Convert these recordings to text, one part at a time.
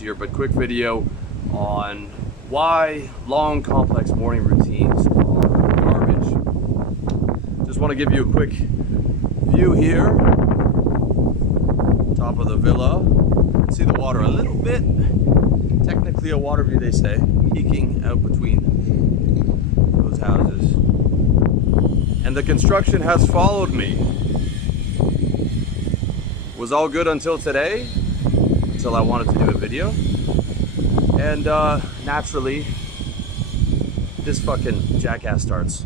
here, but quick video on why long, complex morning routines are garbage. Just want to give you a quick view here. Top of the villa. You can see the water a little bit. Technically a water view, they say, peeking out between those houses. And the construction has followed me. Was all good until today, until I wanted to do a video. And naturally, this fucking jackass starts.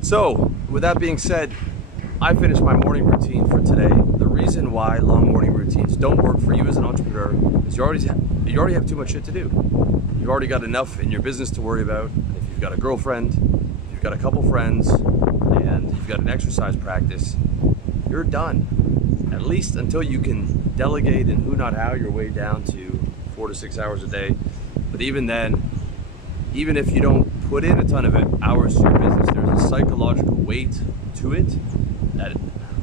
So, with that being said, I finished my morning routine for today. The reason why long morning routines don't work for you as an entrepreneur is you already have too much shit to do. You've already got enough in your business to worry about. If you've got a girlfriend, if you've got a couple friends, and you've got an exercise practice, you're done. At least until you can delegate and who not how your way down to 4 to 6 hours a day. But even then, even if you don't put in a ton of hours to your business, there's a psychological weight to it that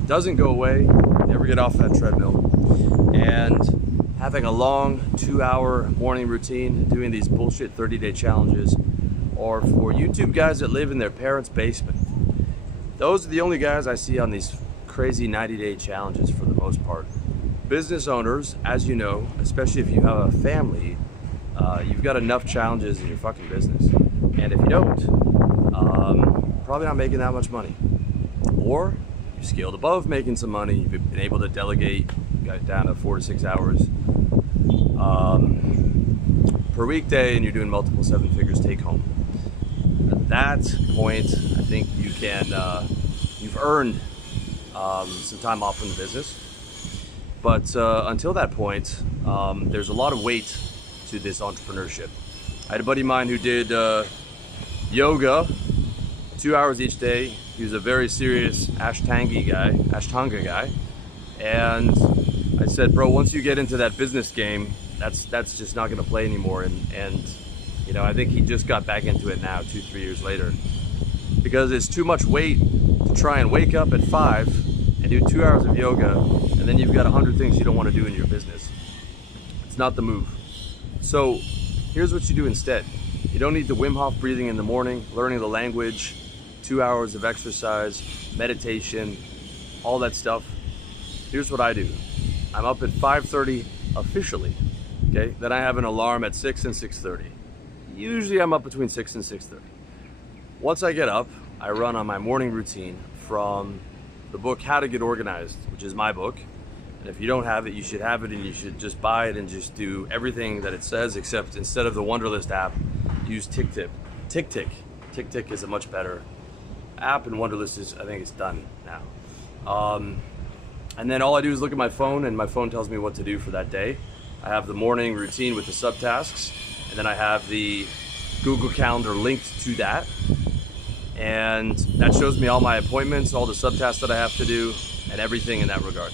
doesn't go away. Never get off that treadmill. And having a long 2-hour morning routine, doing these bullshit 30-day challenges, or for YouTube guys that live in their parents' basement. Those are the only guys I see on these crazy 90-day challenges for the most part. Business owners, as you know, especially if you have a family, you've got enough challenges in your fucking business. And if you don't, probably not making that much money. Or you scaled above making some money, you've been able to delegate, got it down to 4 to 6 hours per weekday, and you're doing multiple 7 figures take home. At that point, I think you can, you've earned some time off from the business. But until that point, there's a lot of weight to this entrepreneurship. I had a buddy of mine who did yoga 2 hours each day. He was a very serious Ashtanga guy. And I said, bro, once you get into that business game, that's just not gonna play anymore. And you know, I think he just got back into it now, 2-3 years later. Because it's too much weight to try and wake up at 5 and do 2 hours of yoga, and then you've got 100 things you don't want to do in your business. It's not the move. So here's what you do instead. You don't need the Wim Hof breathing in the morning, learning the language, 2 hours of exercise, meditation, all that stuff. Here's what I do. I'm up at 5:30 officially, okay? Then I have an alarm at 6 and 6:30. Usually I'm up between 6 and 6:30. Once I get up, I run on my morning routine from the book How to Get Organized, which is my book. And if you don't have it, you should have it, and you should just buy it and just do everything that it says, except instead of the Wunderlist app, use TickTick. TickTick is a much better app, and Wunderlist is, I think it's done now. And then all I do is look at my phone, and my phone tells me what to do for that day. I have the morning routine with the subtasks, and then I have the Google Calendar linked to that. And that shows me all my appointments, all the subtasks that I have to do, and everything in that regard.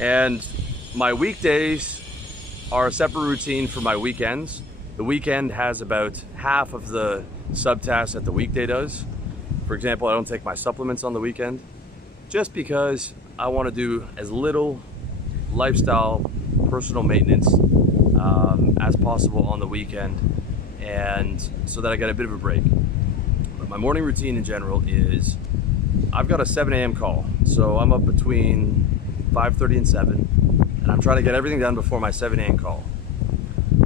And my weekdays are a separate routine from my weekends. The weekend has about half of the subtasks that the weekday does. For example, I don't take my supplements on the weekend, just because I want to do as little lifestyle, personal maintenance as possible on the weekend, and so that I get a bit of a break. But my morning routine in general is, I've got a 7 a.m. call, so I'm up between 5:30 and 7, and I'm trying to get everything done before my 7 a.m. call.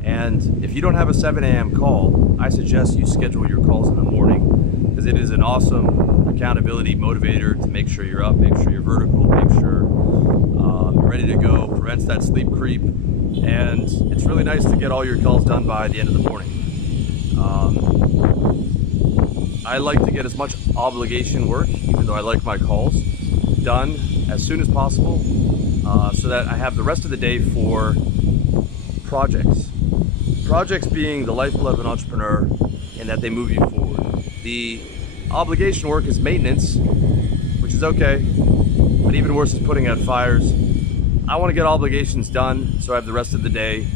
And if you don't have a 7 a.m. call, I suggest you schedule your calls in the morning, because it is an awesome accountability motivator to make sure you're up, make sure you're vertical, make sure you're ready to go, prevents that sleep creep, and it's really nice to get all your calls done by the end of the morning. I like to get as much obligation work, even though I like my calls, done as soon as possible, so that I have the rest of the day for projects. Projects being the lifeblood of an entrepreneur, in that they move you forward. The obligation work is maintenance, which is okay, but even worse is putting out fires. I want to get obligations done so I have the rest of the day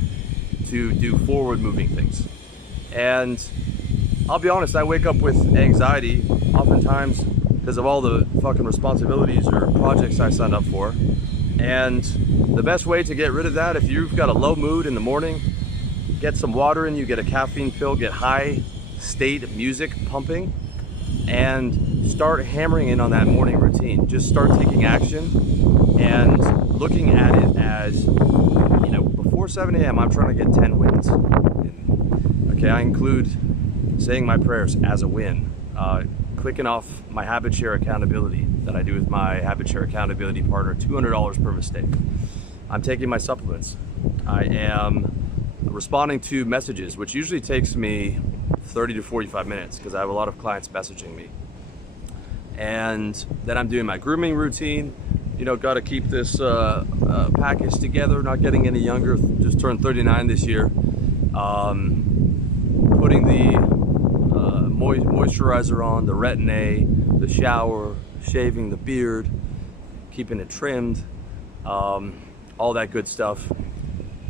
to do forward moving things. And I'll be honest, I wake up with anxiety oftentimes because of all the fucking responsibilities or projects I signed up for. And the best way to get rid of that, if you've got a low mood in the morning, get some water in you, get a caffeine pill, get high state music pumping, and start hammering in on that morning routine. Just start taking action and looking at it as, you know, before 7 a.m. I'm trying to get 10 wins. Okay, I include saying my prayers as a win, clicking off my habit share accountability that I do with my habit share accountability partner, $200 per mistake. I'm taking my supplements. I am responding to messages, which usually takes me 30 to 45 minutes because I have a lot of clients messaging me. And then I'm doing my grooming routine. You know, got to keep this package together, not getting any younger, just turned 39 this year. Putting the moisturizer on, the Retin-A, the shower, shaving the beard, keeping it trimmed, all that good stuff.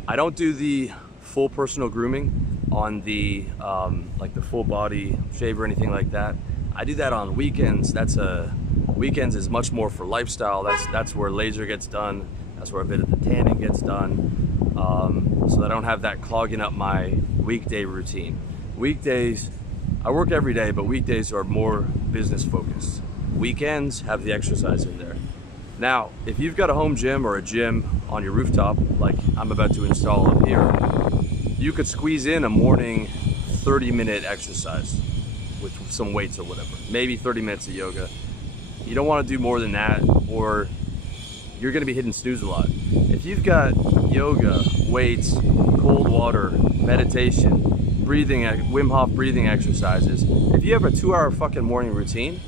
I don't do the full personal grooming on the like the full body shave or anything like that. I do that on weekends. Weekends is much more for lifestyle. That's where laser gets done. That's where a bit of the tanning gets done. So that I don't have that clogging up my weekday routine. Weekdays, I work every day, but weekdays are more business focused. Weekends have the exercise in there. Now, if you've got a home gym or a gym on your rooftop, like I'm about to install up here, you could squeeze in a morning 30-minute exercise with some weights or whatever. Maybe 30 minutes of yoga. You don't want to do more than that, or you're going to be hitting snooze a lot. If you've got yoga, weights, cold water, meditation, breathing, Wim Hof breathing exercises, if you have a 2-hour fucking morning routine,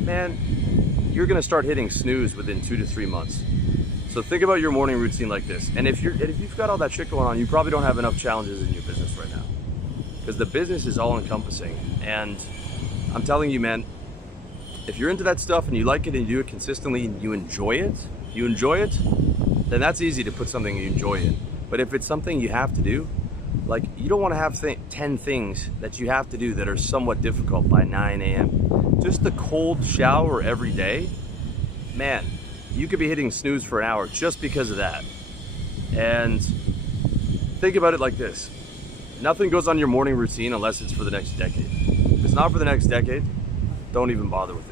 man, you're going to start hitting snooze within 2 to 3 months. So think about your morning routine like this. And if you've got all that shit going on, you probably don't have enough challenges in your business right now, because the business is all encompassing. And I'm telling you, man, if you're into that stuff and you like it and you do it consistently and you enjoy it, then that's easy to put something you enjoy in. But if it's something you have to do, like, you don't want to have 10 things that you have to do that are somewhat difficult by 9 a.m. Just the cold shower every day, man, you could be hitting snooze for an hour just because of that. And think about it like this. Nothing goes on your morning routine unless it's for the next decade. If it's not for the next decade, don't even bother with it.